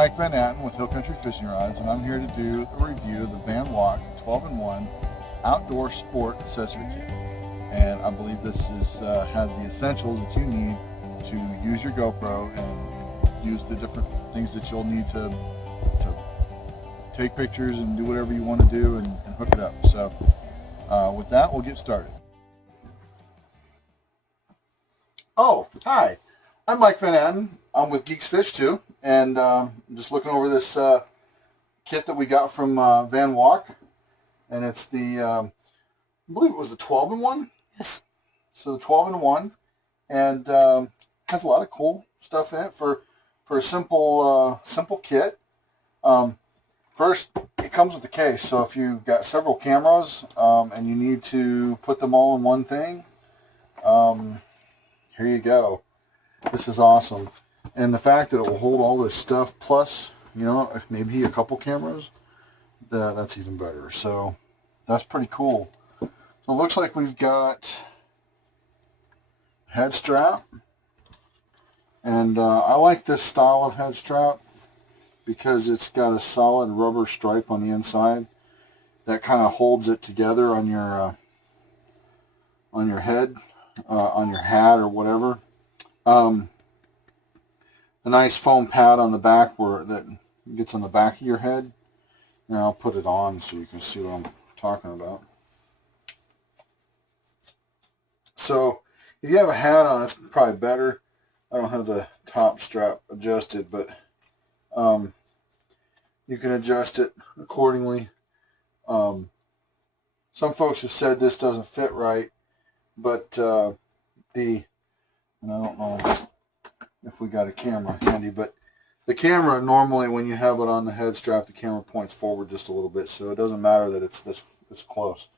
Mike Van Atten with Hill Country Fishing Rods, and I'm here to do a review of the Vanwalk 12-in-1 Outdoor Sport Accessory Kit. And I believe this is has the essentials that you need to use your GoPro and use the different things that you'll need to take pictures and do whatever you want to do and hook it up. So with that, we'll get started. Oh, hi. I'm Mike Van Atten. I'm with GeeksFishToo, and I'm just looking over this kit that we got from Vanwalk, and it's the, I believe it was the 12-in-1? Yes. So the 12-in-1, and has a lot of cool stuff in it for a simple kit. First, it comes with a case, so if you've got several cameras and you need to put them all in one thing, here you go. This is awesome. And the fact that it will hold all this stuff, plus, you know, maybe a couple cameras, that's even better. So that's pretty cool. So it looks like we've got head strap. And I like this style of head strap because it's got a solid rubber stripe on the inside that kind of holds it together on your head, on your hat or whatever. A nice foam pad on the back that gets on the back of your head. And I'll put it on so you can see what I'm talking about. So if you have a hat on, it's probably better. I don't have the top strap adjusted, but you can adjust it accordingly. Some folks have said this doesn't fit right, but and I don't know if we got a camera handy, but the camera, normally when you have it on the head strap, the camera points forward just a little bit, so it doesn't matter that it's this close.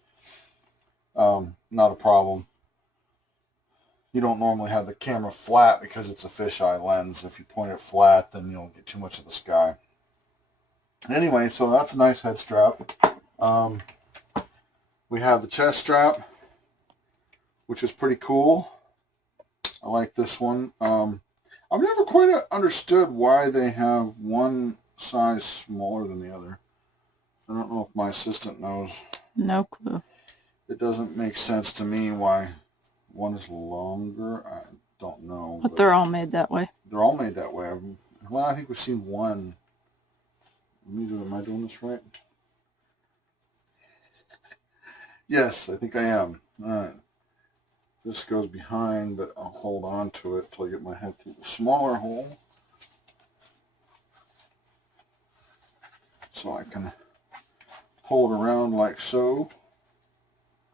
Not a problem. You don't normally have the camera flat because it's a fisheye lens. If you point it flat, then you'll get too much of the sky. Anyway, so that's a nice head strap. We have the chest strap, which is pretty cool. I like this one. I've never quite understood why they have one size smaller than the other. I don't know if my assistant knows. No clue. It doesn't make sense to me why one is longer. I don't know. But they're all made that way. They're all made that way. Well, I think we've seen one. Am I doing this right? Yes, I think I am. All right. This goes behind, but I'll hold on to it until I get my head through the smaller hole. So I can pull it around like so.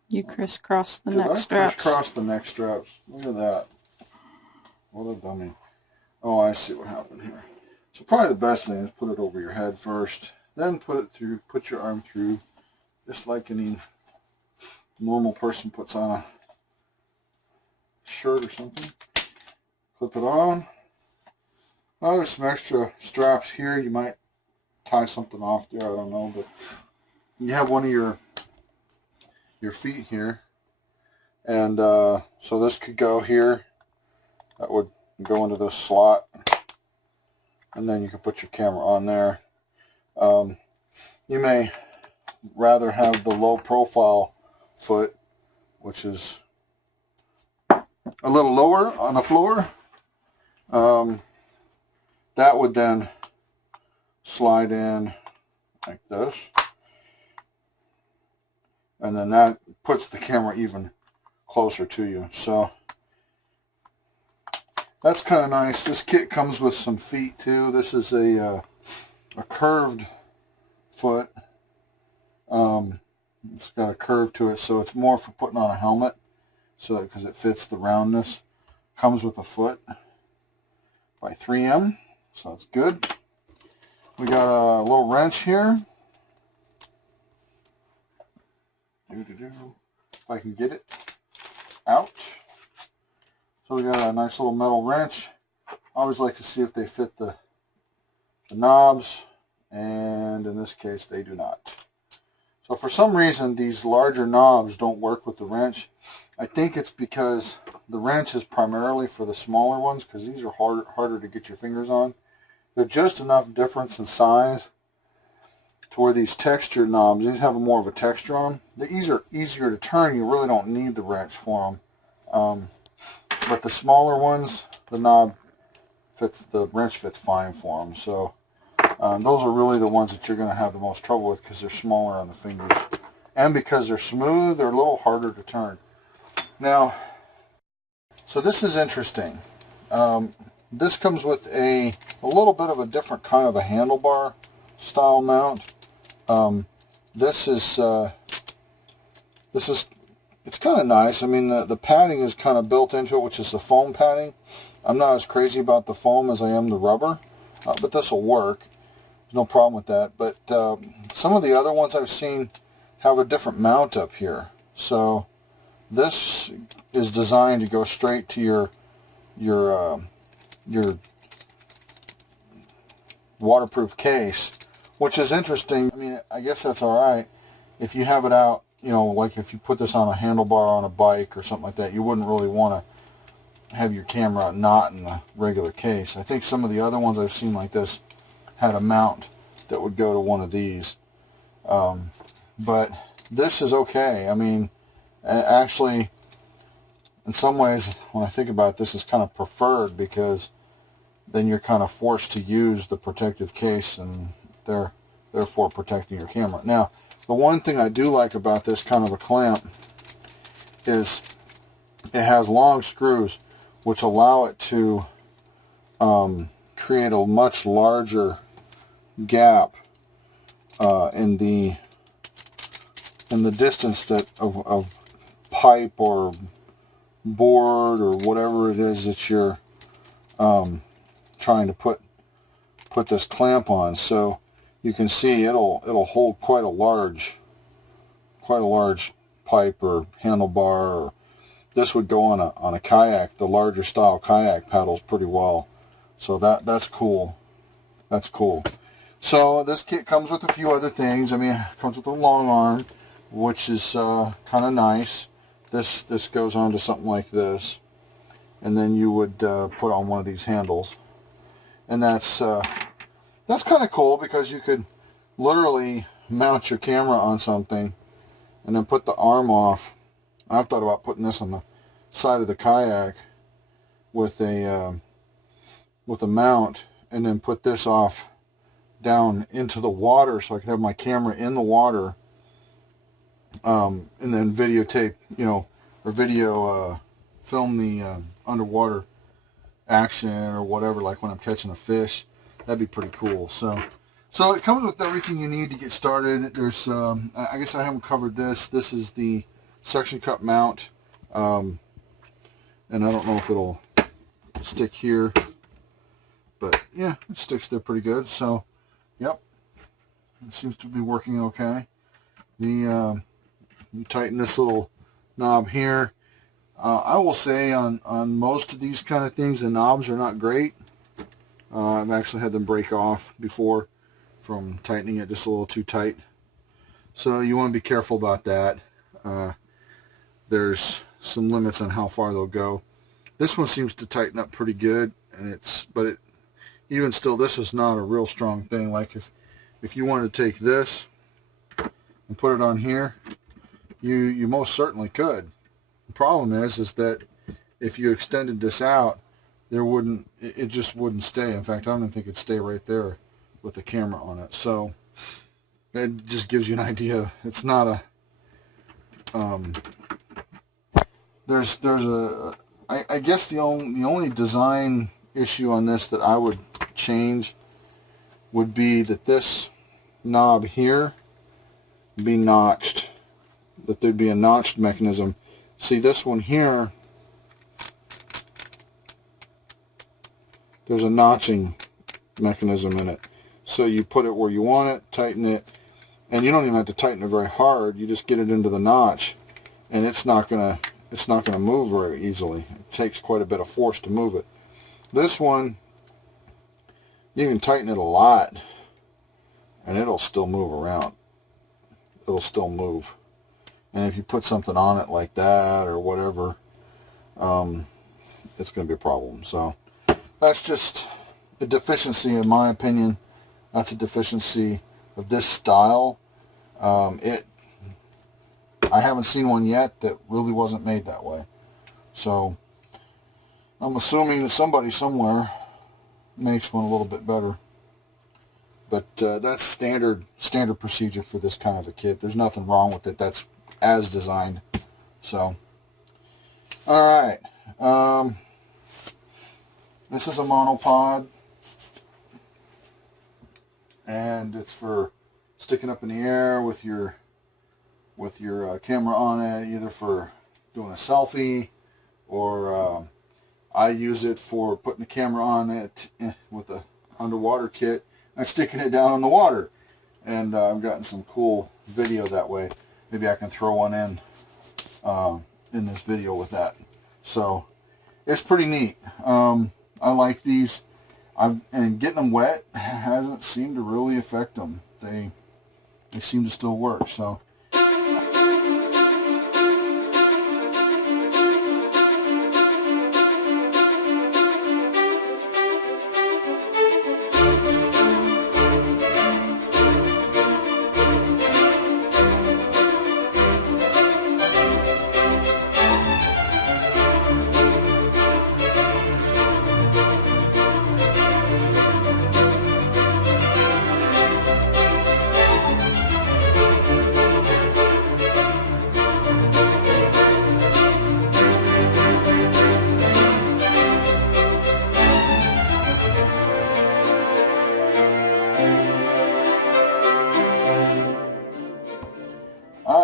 You crisscross the neck straps. Crisscross the neck straps. Look at that. What a dummy. Oh, I see what happened here. So probably the best thing is put it over your head first. Then put your arm through, just like any normal person puts on a shirt or something. Clip it on. Now there's some extra straps here. You might tie something off there, I don't know, but you have one of your feet here, and so this could go here. That would go into this slot, and then you can put your camera on there. You may rather have the low profile foot, which is a little lower on the floor. That would then slide in like this, and then that puts the camera even closer to you. So that's kind of nice. This kit comes with some feet too. This is a curved foot. It's got a curve to it, so it's more for putting on a helmet. So because it fits the roundness. Comes with a foot by 3M, so that's good. We got a little wrench here. If I can get it out. So we got a nice little metal wrench. I always like to see if they fit the knobs, and in this case they do not. So for some reason these larger knobs don't work with the wrench. I think it's because the wrench is primarily for the smaller ones, because these are harder to get your fingers on. they're just enough difference in size to where these texture knobs, these have more of a texture on them. They're easier to turn. You really don't need the wrench for them. But the smaller ones, the knob fits, the wrench fits fine for them. So those are really the ones that you're going to have the most trouble with because they're smaller on the fingers. And because they're smooth, they're a little harder to turn. Now, so this is interesting. This comes with a little bit of a different kind of a handlebar style mount. It's kind of nice. I mean, the padding is kind of built into it, which is the foam padding. I'm not as crazy about the foam as I am the rubber, but this will work. There's no problem with that. But some of the other ones I've seen have a different mount up here. So this is designed to go straight to your waterproof case, which is interesting. I mean, I guess that's all right if you have it out, you know, like if you put this on a handlebar on a bike or something like that, you wouldn't really want to have your camera not in a regular case. I think some of the other ones I've seen like this had a mount that would go to one of these. But this is okay. I mean, actually, in some ways, when I think about it, this is kind of preferred because then you're kind of forced to use the protective case and therefore protecting your camera. Now, the one thing I do like about this kind of a clamp is it has long screws which allow it to create a much larger gap in the distance that of pipe or board or whatever it is that you're trying to put this clamp on. So you can see it'll hold quite a large pipe or handlebar. Or this would go on a kayak, the larger style kayak paddles pretty well. So that's cool. That's cool. So this kit comes with a few other things. I mean, it comes with a long arm, which is kind of nice. This goes on to something like this, and then you would put on one of these handles, and that's kind of cool because you could literally mount your camera on something and then put the arm off. I've thought about putting this on the side of the kayak with a mount, and then put this off down into the water so I can have my camera in the water, and then videotape, you know, or film the underwater action or whatever, like when I'm catching a fish. That'd be pretty cool. So it comes with everything you need to get started. There's, I guess I haven't covered this. This is the suction cup mount, and I don't know if it'll stick here, but yeah, it sticks there pretty good. So, yep, it seems to be working okay. You tighten this little knob here. I will say on most of these kind of things, the knobs are not great. I've actually had them break off before from tightening it just a little too tight. So you want to be careful about that. There's some limits on how far they'll go. This one seems to tighten up pretty good, and even still, this is not a real strong thing. Like if you wanted to take this and put it on here, you most certainly could. The problem is that if you extended this out, it just wouldn't stay. In fact, I don't even think it'd stay right there with the camera on it. So it just gives you an idea. It's not a I guess the only design issue on this that I would change would be that this knob here be notched, that there'd be a notched mechanism. See, this one here, there's a notching mechanism in it. So you put it where you want it, tighten it, and you don't even have to tighten it very hard. You just get it into the notch, and it's not gonna move very easily. It takes quite a bit of force to move it. This one, you can tighten it a lot, and it'll still move around. It'll still move. And if you put something on it like that or whatever, it's going to be a problem. So that's just a deficiency, in my opinion. That's a deficiency of this style. I haven't seen one yet that really wasn't made that way. So I'm assuming that somebody somewhere makes one a little bit better. But that's standard procedure for this kind of a kit. There's nothing wrong with it. That's as designed. So, all right. This is a monopod, and it's for sticking up in the air with your camera on it, either for doing a selfie, or I use it for putting the camera on it with the underwater kit and sticking it down in the water. And I've gotten some cool video that way. Maybe I can throw one in this video with that. So it's pretty neat. I like these. And getting them wet hasn't seemed to really affect them. They seem to still work. So.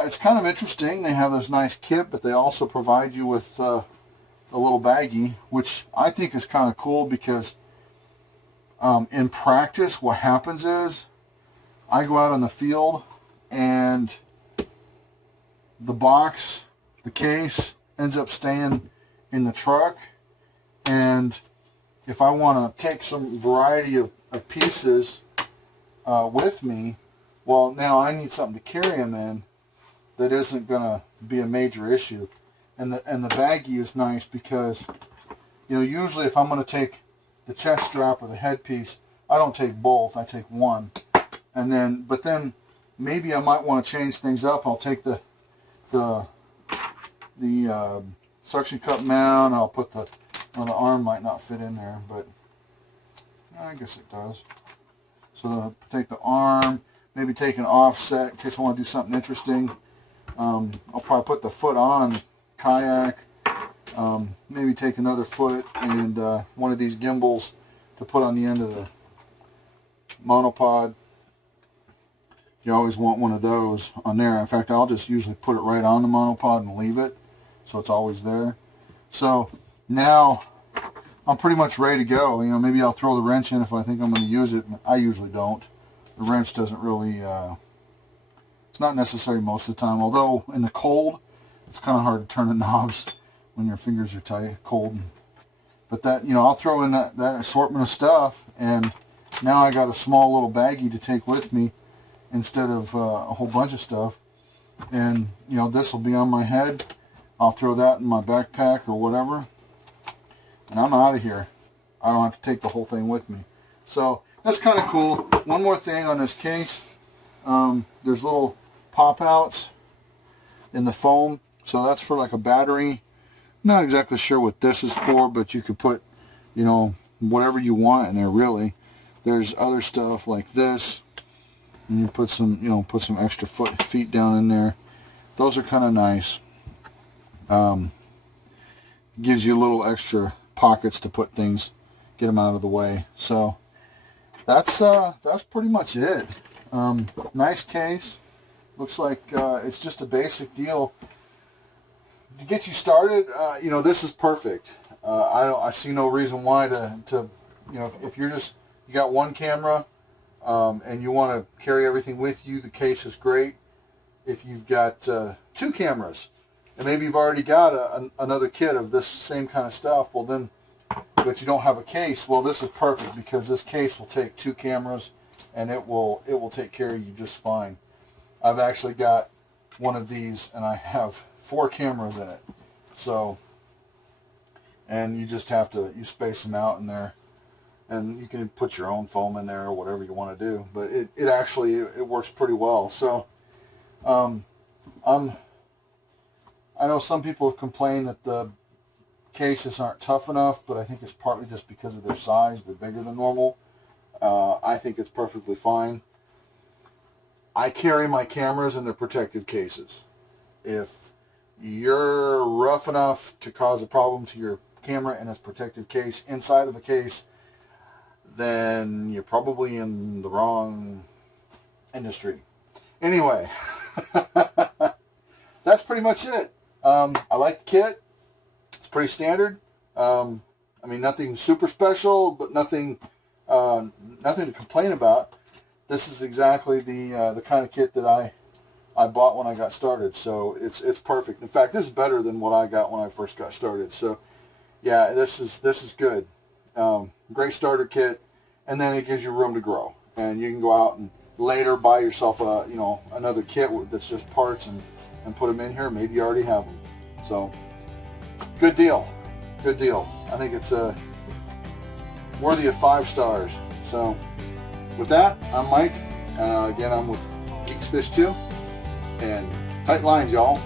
It's kind of interesting. They have this nice kit, but they also provide you with a little baggie, which I think is kind of cool because in practice what happens is I go out in the field and the box, the case, ends up staying in the truck, and if I want to take some variety of pieces with me, well, now I need something to carry them in that isn't going to be a major issue. And the baggie is nice because, you know, usually if I'm going to take the chest strap or the headpiece, I don't take both, I take one. But then maybe I might want to change things up. I'll take the suction cup mount. I'll put the arm might not fit in there, but I guess it does. So I'll take the arm, maybe take an offset in case I want to do something interesting. I'll probably put the foot on kayak, maybe take another foot and one of these gimbals to put on the end of the monopod. You always want one of those on there. In fact, I'll just usually put it right on the monopod and leave it so it's always there. So now I'm pretty much ready to go. You know, maybe I'll throw the wrench in if I think I'm going to use it. I usually don't. The wrench doesn't really it's not necessary most of the time, although in the cold it's kind of hard to turn the knobs when your fingers are tight, cold. But that, you know, I'll throw in that assortment of stuff, and now I got a small little baggie to take with me instead of a whole bunch of stuff. And, you know, this will be on my head. I'll throw that in my backpack or whatever, and I'm out of here. I don't have to take the whole thing with me. So that's kind of cool. One more thing on this case. There's little pop-outs in the foam, so that's for like a battery. Not exactly sure what this is for, but you could put, you know, whatever you want in there really. There's other stuff like this, and you put some, you know, put some extra feet down in there. Those are kind of nice. Gives you a little extra pockets to put things, get them out of the way. So that's pretty much it. Nice case. Looks like it's just a basic deal to get you started. You know, this is perfect. I see no reason why to you know, if you got one camera and you want to carry everything with you, the case is great. If you've got two cameras and maybe you've already got another kit of this same kind of stuff, well then, but you don't have a case, well this is perfect because this case will take two cameras and it will take care of you just fine. I've actually got one of these and I have 4 cameras in it. So, and you just have to, you space them out in there. and you can put your own foam in there or whatever you want to do. But it actually works pretty well. So I know some people complain that the cases aren't tough enough, but I think it's partly just because of their size. They're bigger than normal. I think it's perfectly fine. I carry my cameras in their protective cases. If you're rough enough to cause a problem to your camera in its protective case inside of a case, then you're probably in the wrong industry. Anyway, that's pretty much it. I like the kit. It's pretty standard. I mean, nothing super special, but nothing to complain about. This is exactly the kind of kit that I bought when I got started, so it's perfect. In fact, this is better than what I got when I first got started. So, yeah, this is good. Great starter kit, and then it gives you room to grow, and you can go out and later buy yourself another kit that's just parts and put them in here. Maybe you already have them. So, good deal. Good deal. I think it's worthy of 5 stars. So, with that, I'm Mike. Again, I'm with GeeksFishToo. And tight lines, y'all.